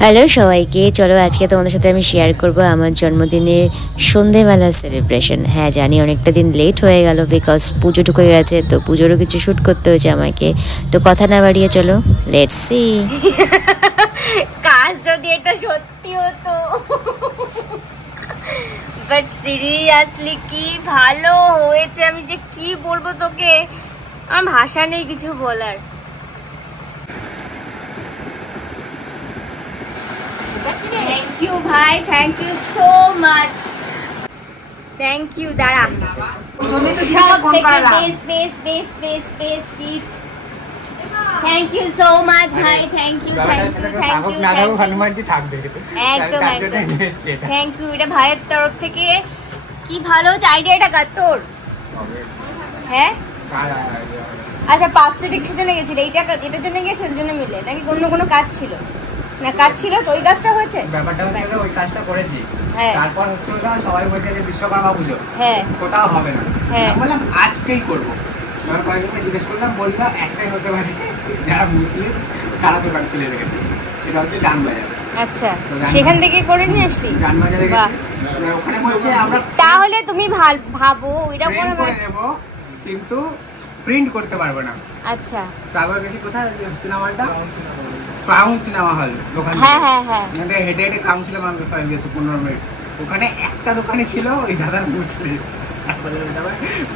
Hello সবাইকে, চলো আজকে তোমাদের সাথে আমি শেয়ার করব আমার জন্মদিনের সন্ধেবেলা সেলিব্রেশন। হ্যাঁ জানি অনেকটা দিন লেট হয়ে গেল, বিকজ পুজো ঢুকে গেছে, তো পুজোরও কিছু শ্যুট করতে হয়েছে আমাকে। তো কথা না বাড়িয়ে চলো লেটস সি। কাজ যদি এটা সত্যি হতো, বাট সিরিয়াসলি কি ভালো হয়েছে, আমি যে কি বলবো তোকে, আমার ভাষা নেই কিছু বলার। থ্যাংক ইউ ভাই, thank you so much, thank you. দাঁড়া, থ্যাংক ইউ সো মাচ ভাই, thank you thank you thank you একদম একদম থ্যাংক ইউ। এটা ভাইয়ের তরফ থেকে। কি ভালো হচ্ছে আইডিয়াটা, কার তোর? হ্যাঁ আচ্ছা, পার্ক স্ট্রিট জন্য গেছিল, এটার জন্য গেছে, দুজনে মিলে নাকি কোনো কাজ ছিল? না কাজ ছিল তো, ওই কাজটা হয়েছে। ব্যাপারটা হচ্ছে ওই কাজটা করেছি, তারপর হচ্ছে ওটা সবাই বলছে যে বিশ্বকর্মা পুজো কোথাও হবে না, আমি বললাম আজকেই করবো। এবার কয়েকজনকে জিজ্ঞেস করলাম, বললো একটাই হতে পারে যারা মুসলিম তারা দোকান খুলে রেখেছে, সেটা হচ্ছে জানবাজার। আচ্ছা, সেখান থেকে করে নিয়ে আসলি? জানবাজারে গেছি, ওখানে বলছে আমরা তাহলে তুমি ভাবো এটা করে দেবো কিন্তু প্রিন্ট করতে পারবো না। আচ্ছা, তারপর গেছি কোথায়, সিনেমাটা ক্রাউন সিনেমা হল দোকান, হ্যাঁ হ্যাঁ হ্যাঁ, হেঁটে হেঁটে ক্রাউন সিনেমা হয়ে গেছে 15 মিনিট। ওখানে একটা দোকানে ছিল ওই দাদার মুসলিম,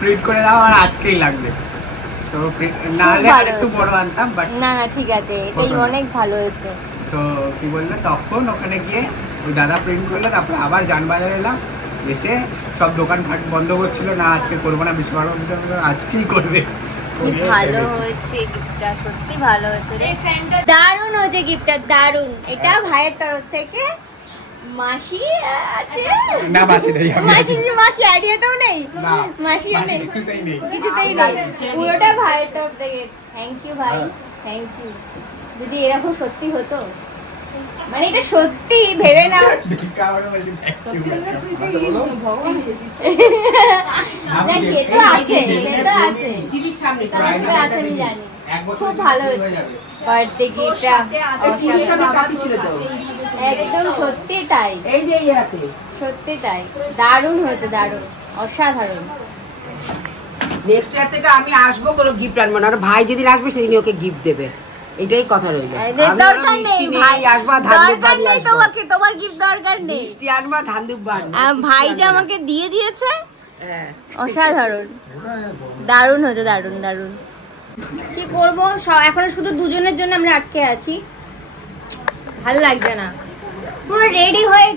প্রিন্ট করে দাও আর আজকেই লাগবে। তো না হলে একটু বড় আনতাম, বাট না না ঠিক আছে, এটাই অনেক ভালো হয়েছে। তো কি বললে, তখন ওখানে গিয়ে ওই দাদা প্রিন্ট করলো, তারপর আবার জানবাজার এলাম, এসে সব দোকান বন্ধ করছিল, না আজকে করবো না, বিশ্বকর্মা আজকেই করবে। ভালো হয়েছে গিফটটা, সত্যি ভালো হয়েছে রে, দারুণ হয়েছে গিফটটা, দারুণ। এটা ভাইয়ের তরফ থেকে। মাসি আছে না? মাসি নেই, মাসি আইডিয়াটাও নেই, মাসিও নেই, কিছুতেই নেই, পুরোটা ভাইয়ের তরফ থেকে। থ্যাংক ইউ ভাই, থ্যাংক ইউ। যদি এরকম সত্যি হতো, মানে এটা সত্যি ভেবে নাও। খুব ভালো হয়েছে বার্থডে গিফটটা, একদম সত্যি তাই, এই যে সত্যি তাই, দারুণ হয়েছে, দারুণ, অসাধারণ। নেক্সট ইয়ার থেকে আমি আসবো, কোনো গিফট আনবো না, আর ভাই যেদিন আসবে সেদিন ওকে গিফট দেবে, এটাই কথা রইল। দরকার নেই ভাই, আসবা ধান্দুক বাড়ি আসবো, তোমাকে তোমার গিফট দরকার নেই, মিষ্টি আনবা ধান্দুক বাড়ি। ভাই যে আমাকে দিয়ে দিয়েছে, অসাধারণ, দারুণ হয়েছে, দারুণ দারুণ। কি করবো, এখনো শুধু দুজনের জন্য আমরা আটকে আছি, ভালো লাগছে না। পুরো রেডি হয়ে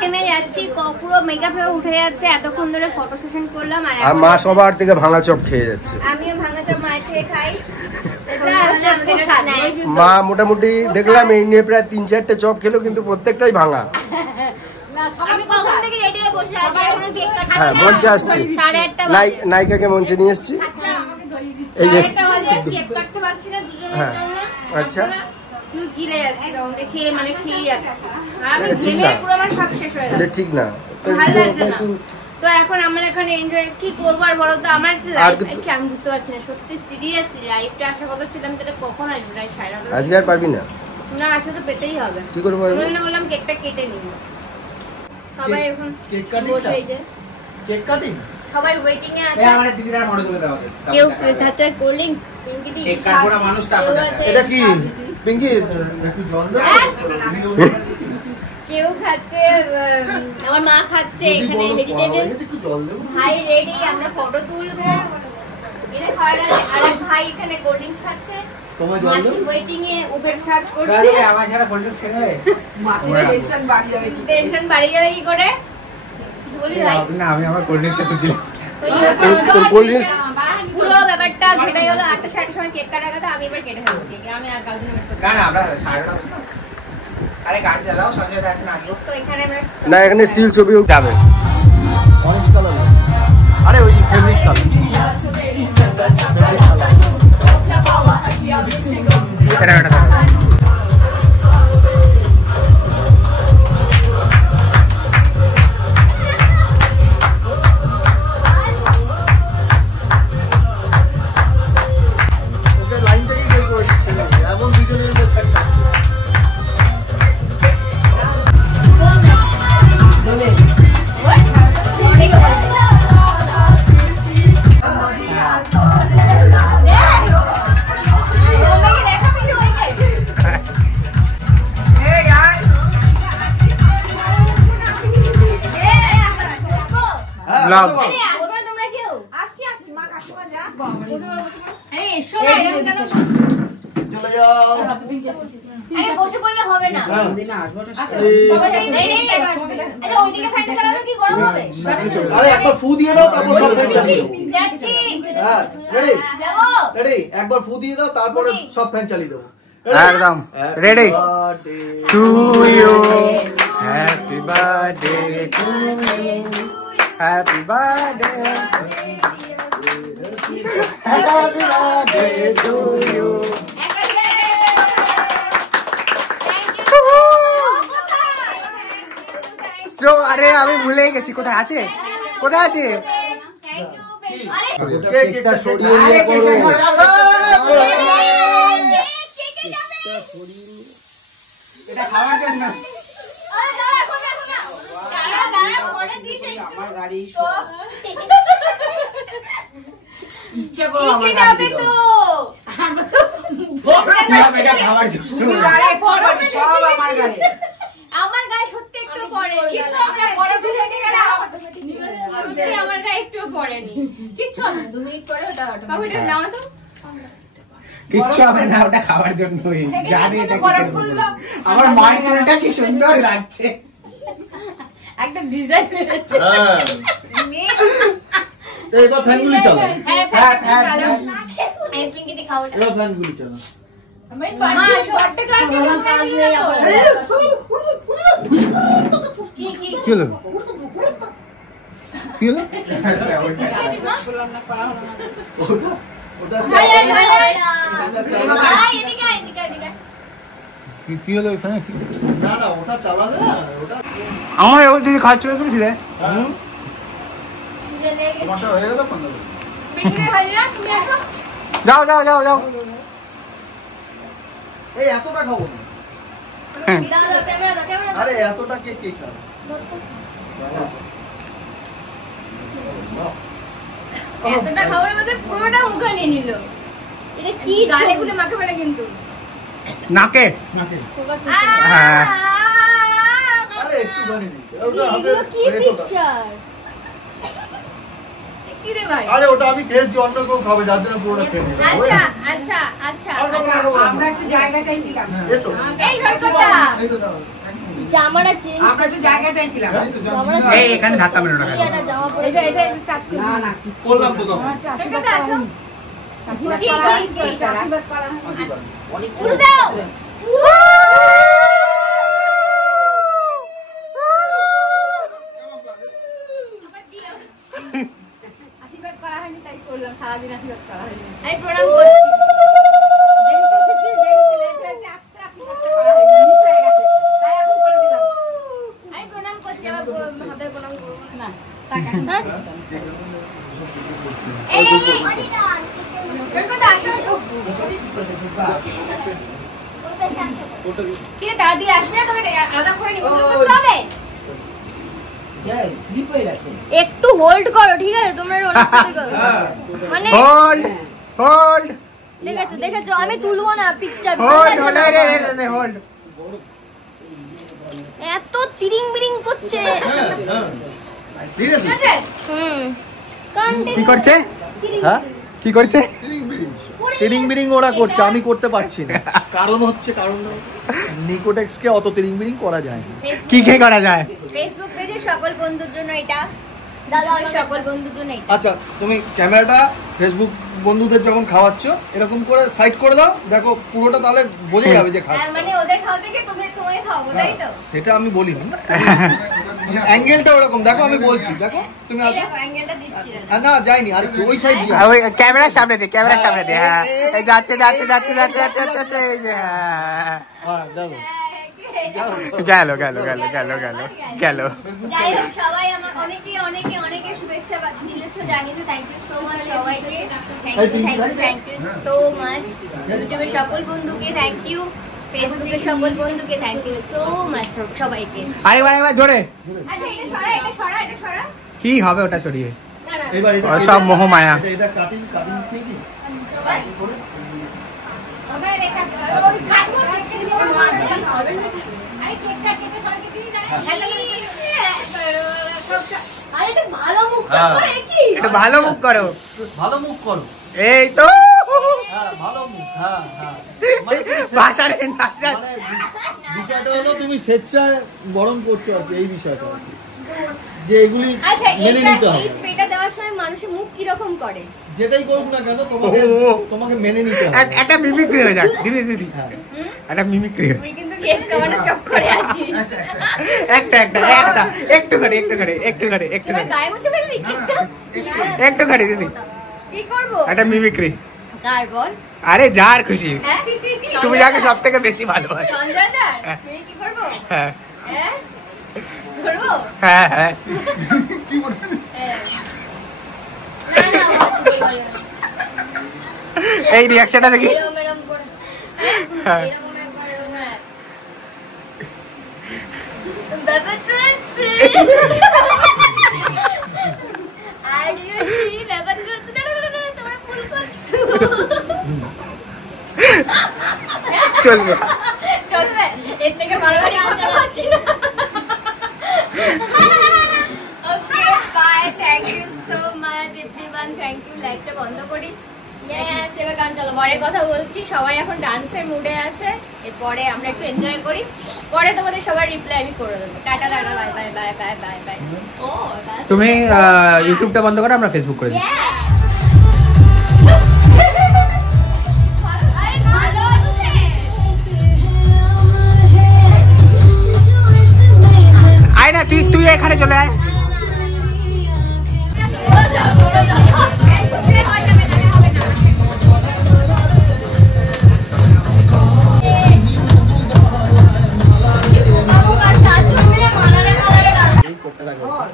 ঘেমে যাচ্ছি, পুরো মেকআপ হয়ে উঠে যাচ্ছে, এতক্ষণ ধরে ফটো সেশন করলাম, আর মা সবার থেকে ভাঙা চপ খেয়ে যাচ্ছে। আমিও ভাঙা চপ মাছ খেয়ে খাই। মা মোটামুটি দেখলাম এই নিয়ে প্রায় 3-4টে চপ খেলো, কিন্তু প্রত্যেকটাই ভাঙা। হ্যাঁ মঞ্চে আসছি, নায়িকাকে মঞ্চে নিয়ে এসছি। এই যে হ্যাঁ আচ্ছা, ঠিক না, তো এখন আমরা এখানে এনজয় কি করবো আর বলো তো, আমার আমি বুঝতে পারছি না সত্যি, সিরিয়াসলি লাইফটা আশা কথা ছিলাম, যেটা কখন আসবে, আজকে আর পারবি না? না আজকে তো পেতেই হবে, কি করবো, বললাম কেকটা কেটে নিব। সবাই এখন বসে, এই যে কেক কাটিং, সবাই ওয়েটিং এ আছে। আমাদের দিদিরা ফটো তুলে দাও, কেউ খাচ্ছে কোল্ড ড্রিঙ্কস, পিঙ্কি দি কেক কাটবো মানুষ, তারপর এটা কি পিঙ্কি একটু জল দাও। কেউ খাচ্ছে, আমার মা খাচ্ছে, এখানে ভেজিটেবল, ভাই রেডি, আমরা ফটো তুলবো, এটা খাওয়া গেছে, আর এক ভাই এখানে কোল্ড ড্রিঙ্কস খাচ্ছে, মাসি ওয়েটিং এ উবের সার্চ করছে। আমার যারা কোল্ড ড্রিঙ্কস খেলে মাসির টেনশন বাড়ি যাবে, টেনশন বাড়ি যাবে কি করে, কিছু বলি ভাই না, আমি আমার কোল্ড ড্রিঙ্কস একটু দিলাম, পুরো ব্যাপারটা ঘটে গেল। 8:60 সময় কেক কাটা কথা, আমি এবার কেটে ফেলবো কেক, আমি আর কালকে না না আমরা 9:30। আরে গান চালাও, সঞ্জয় দাস নাচবো। তো এখানে আমরা না, এখানে স্টিল ছবি যাবে, অরেঞ্জ কালার, আরে ওই ফেব্রিক কালার, এটা লাইন থেকে বের করে দিচ্ছে, এমন দুজনের ব্লগ। আরে আসবে না তোমরা কেউ? আসছি মা কাকিমা যা। আরে এসো না, এরকম কেন করছো? চলে যাও। আরে বসে পড়লে হবে না। আচ্ছা ওইদিকে ফ্যানটা চালানো কি গরম হবে? আরে একবার ফু দিয়ে দাও তারপর সব ফ্যান চালিয়ে দাও। যাচ্ছি। হ্যাঁ রেডি যাবো। রেডি, একবার ফু দিয়ে দাও তারপরে সব ফ্যান চালিয়ে দেবো। একদম ready to you, happy birthday to you, happy birthday, happy birthday to you. আরে আমি ভুলে গেছি, কোথায় আছে, কোথায় আছে? কেকটা সরিয়ে নিয়ে করো। এটা খাওয়ার জন্য আমার গাড়ি ইচ্ছা করো আমার যাবে গাড়ি তো এটা খাওয়ার জন্য তুমি গাড়ি পড়বে সব আমার গাড়ি। আমার গায়ে সত্যি একটু পড়েনি। কিছু আমরা পরে দুধে নিয়ে গেলে সত্যি আমার গায়ে একটু পড়েনি। কিচ্ছু হবে না, 2 মিনিট পরে ওটা বাবু এটা নাও তো। কিচ্ছু হবে না, ওটা খাওয়ার জন্যই জানি এটা কি করবো। আমার মায়ের চুলটা কি সুন্দর লাগছে। একটা ডিজাইন হয়েছে। হ্যাঁ এবার ফ্যানগুলি চালাও, হ্যাঁ হ্যাঁ, হ্যাঁ হ্যাঁ। চালাও। এই পিঙ্কিতে খাও এটা। এবার ফ্যানগুলি চালাও। আমি বার্থডে কার্ড নিয়ে কি কি কি হলো, কি হলো? আচ্ছা, ওটা। ওটা হাই হাই চালাও, হাই ওটা চালাও। হাই এদিকে এদিকে এদিকে। কি হলো এখানে? না না ওটা চালালে না ওটা আমার এবার যদি খাওয়া চলে গেছিলে। তোমারটা হয়ে গেল 15। পিঙ্কিতে খাই না তুমি আসো। যাও যাও যাও যাও। এই এতটা খাবো না, দাও ক্যামেরা দাও ক্যামেরা আরে এতটা কে কে খাবে? এতটা খাবারের মধ্যে পুরোটা মুখে নিয়ে নিল। এটা কি গালে গুলে মাখে পড়ে কিন্তু। নাকে। নাকে। ফোকাস হ্যাঁ। আরে একটু বানিয়ে দিচ্ছি ওটা হাতে এগুলো কি রেখো তো। পিকচার কি রে ভাই? আরে ওটা আমি খেয়েছি, অন্য কেউ খাবে যার জন্য পুরোটা খেয়ে নিয়েছি। আচ্ছা আচ্ছা আচ্ছা আমরা একটু জায়গা চাইছিলাম, এসো। এই সৈকতটা এই তো দাও, এক মিনিট। জামাটা চেঞ্জ আমরা একটু জায়গা চাইছিলাম। এই তো জামাটা এই এখানে ধাক্কা মেরো না। একটা জামা পরে এটা এটা টাচ করো। না না করলাম তো তখন। সৈকতটা আসো। কি কি কি আশীর্বাদ করা আশীর্বাদ। উড়ু দাও। আশীর্বাদ করা হয়নি তাই করলাম, সারাদিন আশীর্বাদ করা হয়নি। আমি প্রণাম করছি। দেরিতে এসেছি, দেরিতে লেট হয়েছে, আসতে আশীর্বাদটা করা হয়নি, মিস হয়ে গেছে, তাই এখন করে দিলাম। আমি প্রণাম করছি, আমার ভাবে প্রণাম করব না। হ্যাঁ? এই এই সৈকতটা আসো। ওটা কি? কি রে, তারা তুই আসবি না? তোকে আলাদা করে নিমন্ত্রণ করতে হবে? স্লিপ হয়ে গেছে। একটু হোল্ড করো, ঠিক আছে? তোমরা অনেক কিছু করো। হ্যাঁ মানে হোল্ড হোল্ড দেখেছো দেখেছো, আমি তুলবো না পিকচার, হোল্ড হোল্ড হোল্ড। এত তিরিং বিরিং করছে। হ্যাঁ হ্যাঁ ধীরে ঠিক আছে? কি করছে? হ্যাঁ কি করছে? তিরিং বিরিং ওরা করছে, আমি করতে পারছি না। কারণ হচ্ছে নিকোটেক্সকে অত তিরিং বিরিং করা যায় না। কি কে করা যায়? ফেসবুক পেজে সকল বন্ধুর জন্য এটা, দাদা সকল বন্ধুর জন্য এটা। আচ্ছা তুমি ক্যামেরাটা ফেসবুক বন্ধুদের যখন খাওয়াচ্ছ এরকম করে সাইড করে দাও, দেখো পুরোটা তাহলে বোঝা যাবে যে খাওয়া। হ্যাঁ, মানে ওদের খাওয়া থেকে তুমি তোমাকে খাওয়াবো, তাই তো? সেটা আমি বলিনি, অ্যাঙ্গেলটা ওরকম দেখো, আমি বলছি দেখো তুমি এই আসো। দেখো অ্যাঙ্গেলটা দিচ্ছি না। না যাইনি, আর ওই সাইড দিয়ে ওই ক্যামেরার সামনে দে, ক্যামেরার সামনে দে। হ্যাঁ এই যাচ্ছে যাচ্ছে যাচ্ছে যাচ্ছে যাচ্ছে যাচ্ছে যাচ্ছে, এই যে হ্যাঁ। হ্যাঁ দেখো গেল গেল গেল গেল গেল গেল। যাই হোক, সবাই আমাকে অনেকে অনেকে অনেকে শুভেচ্ছা দিয়েছো, জানি না। থ্যাংক ইউ সো মাচ সবাইকে, থ্যাংক ইউ সো মাচ। ইউটিউবের সকল বন্ধুকে থ্যাংক ইউ, ফেসবুকের সকল বন্ধুকে থ্যাংক ইউ সো মাচ সবাইকে। আরেকবার একবার জোরে। আচ্ছা এটা সরা, এটা সরা, এটা সরা। কি হবে ওটা সরিয়ে? না না এবার সব মোহমায়া। এটা কাটিং কাটিং কি ওখানে রেখা ওই কাটবো, কেটে দিবো। আরে কেকটা কেটে সরাকে দিয়ে দাও। হ্যালো, আরে এটা ভালো মুখ একটু ভালো মুখ করো, ভালো মুখ করো, এই তো ভালো মুখ। হ্যাঁ হ্যাঁ, ভাষা নেই, ভাষা নেই। মানে বিষয়টা হলো তুমি স্বেচ্ছায় গরম করছো আর কি, এই বিষয়টা যে এগুলি আচ্ছা মেনে নিতে এই হবে। স্প্রেটা দেওয়ার সময় মানুষের মুখ কি রকম করে? যেটাই করুক না কেন তোমাকে মেনে নিতে হবে। একটা মিমিক্রি হয়ে যাক, দিদি হ্যাঁ। একটা মিমিক্রি হচ্ছে, তুই কিন্তু কেস কামানোর চক্করে আছিস। একটা একটু করে এবার গায়ে মুছে ফেলবি কেকটা? একটু করে দিদি, কি করব? একটা মিমিক্রি। কার বল? আরে যার খুশি, হ্যাঁ তুমি যাকে সব থেকে বেশি ভালোবাসো। সঞ্জয় দা, তুমি কি করব? হ্যাঁ হ্যাঁ করব? হ্যাঁ হ্যাঁ, কি বলবো? হ্যাঁ। এই রিয়াকশনটা দেখি। হ্যাঁ। ব্যাপারটা হচ্ছে আর ইউ ব্যাপারটা হচ্ছে না, তোমরা ভুল করছো। চলবে এর থেকে বাড়াবাড়ি করতে পারছি না। Okay bye, thank you so much everyone, thank you. লাইভটা বন্ধ করি। ইয়েস, এবার গান চালাবো। পরে কথা বলছি, সবাই এখন ডান্সের মুডে আছে, এরপরে আমরা একটু এনজয় করি, পরে তোমাদের সবার রিপ্লাই আমি করে দেবো। Tata tata, bye bye bye bye bye bye. ও তুমি ইউটিউবটা বন্ধ করো, আমরা ফেসবুক করে দিই। আয় না, তুই এখানে চলে আয়।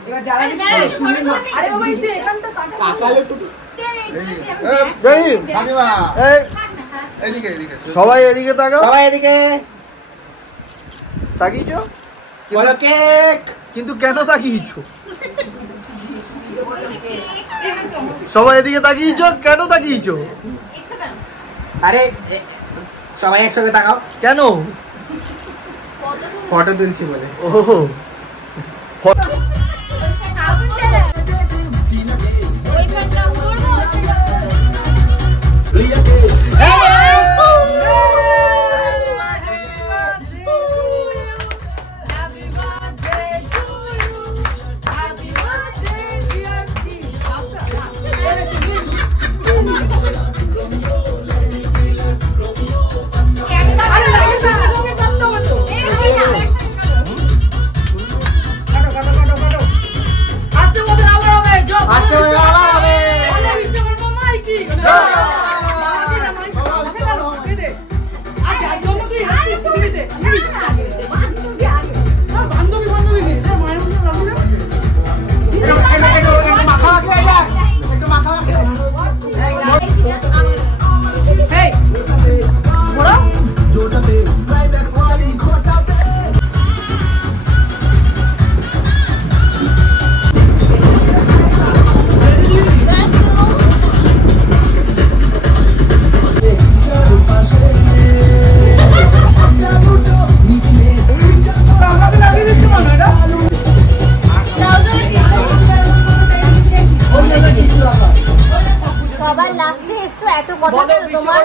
এবার জ্বালানি করে শুনে না। আরে বাবা এই এখানটা সবাই এদিকে তাকাও, সবাই এদিকে তাকিয়েছো বলো কেক। কিন্তু কেন তাকিয়েছো? সবাই এদিকে তাকিয়েছো, কেন তাকিয়েছো? আরে সবাই একসঙ্গে তাকাও। কেন? ফটো তুলছি বলে। ও সবার লাস্টে এসো, এত কথা কেন তোমার?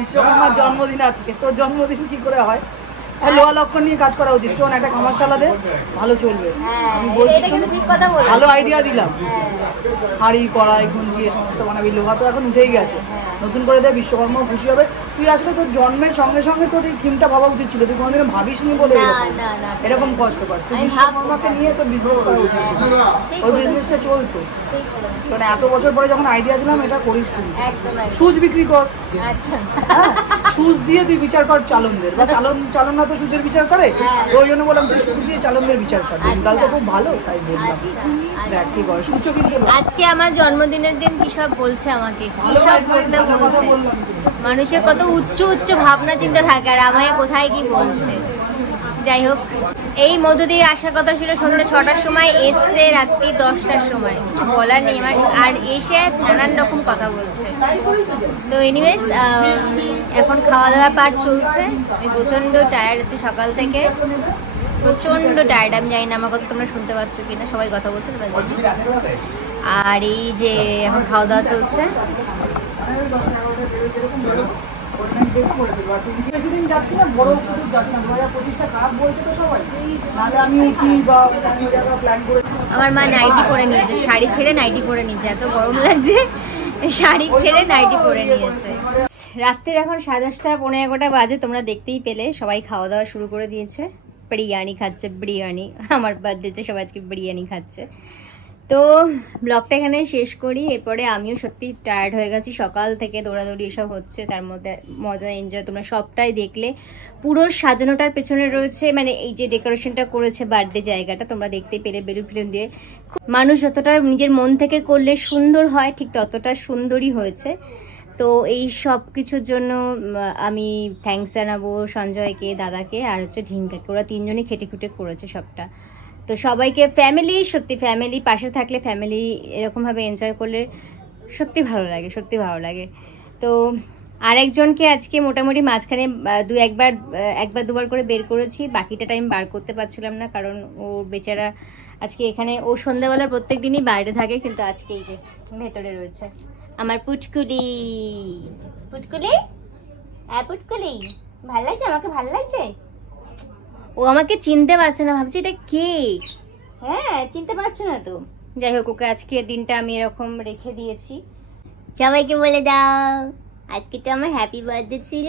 বিশ্বকর্মার জন্মদিন আজকে, তোর জন্মদিন কি করে হয়? লোহা লক্ষ্য নিয়ে কাজ করা উচিত। শোন, একটা খামারশালা দে, ভালো চলবে। আমি বলছি এটা কিন্তু ঠিক কথা বলেছো, ভালো আইডিয়া দিলাম। হাড়ি কড়াই খুন দিয়ে সমস্ত বানাবি, লোহা তো এখন উঠেই গেছে, নতুন করে দে, বিশ্বকর্মাও খুশি হবে। তুই আসলে তোর জন্মের সঙ্গে সঙ্গে তোর এই থিমটা ভাবা উচিত ছিল, তুই কোনোদিনও ভাবিস নি বলে এরকম কষ্ট পাস। তুই বিশ্বকর্মাকে নিয়ে তোর বিজনেস করা উচিত ছিল, ওই বিজনেসটা চলতো। মানে এত বছর পরে যখন আইডিয়া দিলাম, এটা করিস তুই, সুজ বিক্রি কর। আচ্ছা, সুজ দিয়ে তুই বিচার কর চালনদের, বা চালন না তো সুজের বিচার করে, ওই জন্য বললাম তুই সুজ দিয়ে চালনদের বিচার কর। দিনকাল তো খুব ভালো, তাই বললাম। দেখ ঠিক হয়, সূচক কিন্তু আজকে আমার জন্মদিনের দিন কি সব বলছে আমাকে, কি সব বলতে বলছে। মানুষের কত উচ্চ উচ্চ ভাবনা চিন্তা থাকে, আর আমায় কোথায় কি বলছে। যাই হোক, এই মধ্য দিয়ে আসার কথা ছিল সন্ধ্যে 6টার সময়, এসছে রাত্রি 10টার সময়, কিছু বলার নেই আমার। আর এসে নানান রকম কথা বলছে। তো এনিওয়েজ, এখন খাওয়া দাওয়ার পার্ট চলছে। আমি প্রচণ্ড টায়ার্ড আছি সকাল থেকে। প্রচন্ড টায়ার্ড। আমি জানি না আমার কথা তোমরা শুনতে পাচ্ছ কিনা, সবাই কথা বলছে তোমরা। আর এই যে এখন খাওয়া দাওয়া চলছে। বেশি দিন যাচ্ছি না, বড় যাচ্ছি না, 2025টা খারাপ বলছে তো সবাই, নাহলে আমি কি বা প্ল্যান করে। আমার মা নাইটি পরে নিয়েছে, শাড়ি ছেড়ে নাইটি পরে নিয়েছে, এত গরম লাগছে শাড়ি ছেড়ে নাইটি পরে নিয়েছে। রাত্রের এখন 10:30 11:15 বাজে, তোমরা দেখতেই পেলে সবাই খাওয়া দাওয়া শুরু করে দিয়েছে। বিরিয়ানি খাচ্ছে, বিরিয়ানি, আমার বার্থডেতে সবাই আজকে বিরিয়ানি খাচ্ছে। তো ব্লগটা এখানে শেষ করি। এরপরে আমিও সত্যি টায়ার্ড হয়ে গেছি, সকাল থেকে দৌড়াদৌড়ি এসব হচ্ছে, তার মধ্যে মজা এনজয় তোমরা সবটাই দেখলে। পুরো সাজানোটার পেছনে রয়েছে মানে এই যে ডেকোরেশনটা করেছে বার্থডে জায়গাটা, তোমরা দেখতেই পেলে বেলুন ফেলুন দিয়ে। মানুষ যতটা নিজের মন থেকে করলে সুন্দর হয়, ঠিক ততটা সুন্দরই হয়েছে। তো এই সব কিছুর জন্য আমি থ্যাঙ্কস জানাবো সঞ্জয়কে, দাদাকে আর হচ্ছে ঢিঙ্কাকে, ওরা তিনজনই খেটে খুটে করেছে সবটা। তো সবাইকে ফ্যামিলি, সত্যি ফ্যামিলি পাশে থাকলে, ফ্যামিলি এরকমভাবে এনজয় করলে সত্যি ভালো লাগে, সত্যি ভালো লাগে। তো আরেকজনকে আজকে মোটামুটি মাঝখানে একবার দুবার করে বের করেছি, বাকিটা টাইম বার করতে পারছিলাম না, কারণ ও বেচারা আজকে এখানে, ও সন্ধ্যাবেলা প্রত্যেক দিনই বাইরে থাকে, কিন্তু আজকে এই যে ভেতরে রয়েছে আমার পুটকুলি। পুটকুলি, হ্যাঁ পুটকুলি, ভাল লাগছে? আমাকে ভাল লাগছে? ও আমাকে চিনতে পারছে না, ভাবছি এটা কে। হ্যাঁ চিনতে পারছো না তো। যাই হোক, ওকে আজকে দিনটা আমি এরকম রেখে দিয়েছি। সবাইকে বলে দাও আজকে তো আমার হ্যাপি বার্থডে ছিল।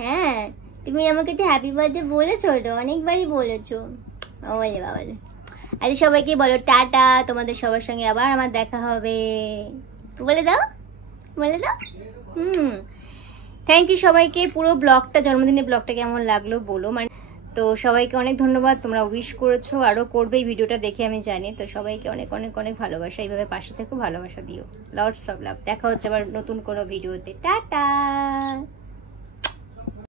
হ্যাঁ তুমি আমাকে তো হ্যাপি বার্থডে বলেছো, তো অনেকবারই বলেছো। বলে বাবলে, আরে সবাইকে বলো টাটা, তোমাদের সবার সঙ্গে আবার আমার দেখা হবে। বলে দাও, বলে দাও। থ্যাংক ইউ সবাইকে। পুরো ব্লগটা, জন্মদিনের ব্লগটা কেমন লাগলো বলো। মানে তো সবাইকে অনেক ধন্যবাদ, তোমরা উইশ করেছো, আরও করবে এই ভিডিওটা দেখে আমি জানি। তো সবাইকে অনেক অনেক অনেক ভালোবাসা, এইভাবে পাশে থেকো, ভালোবাসা দিও। Lots of love. দেখা হচ্ছে আবার নতুন কোনো ভিডিওতে। টাটা।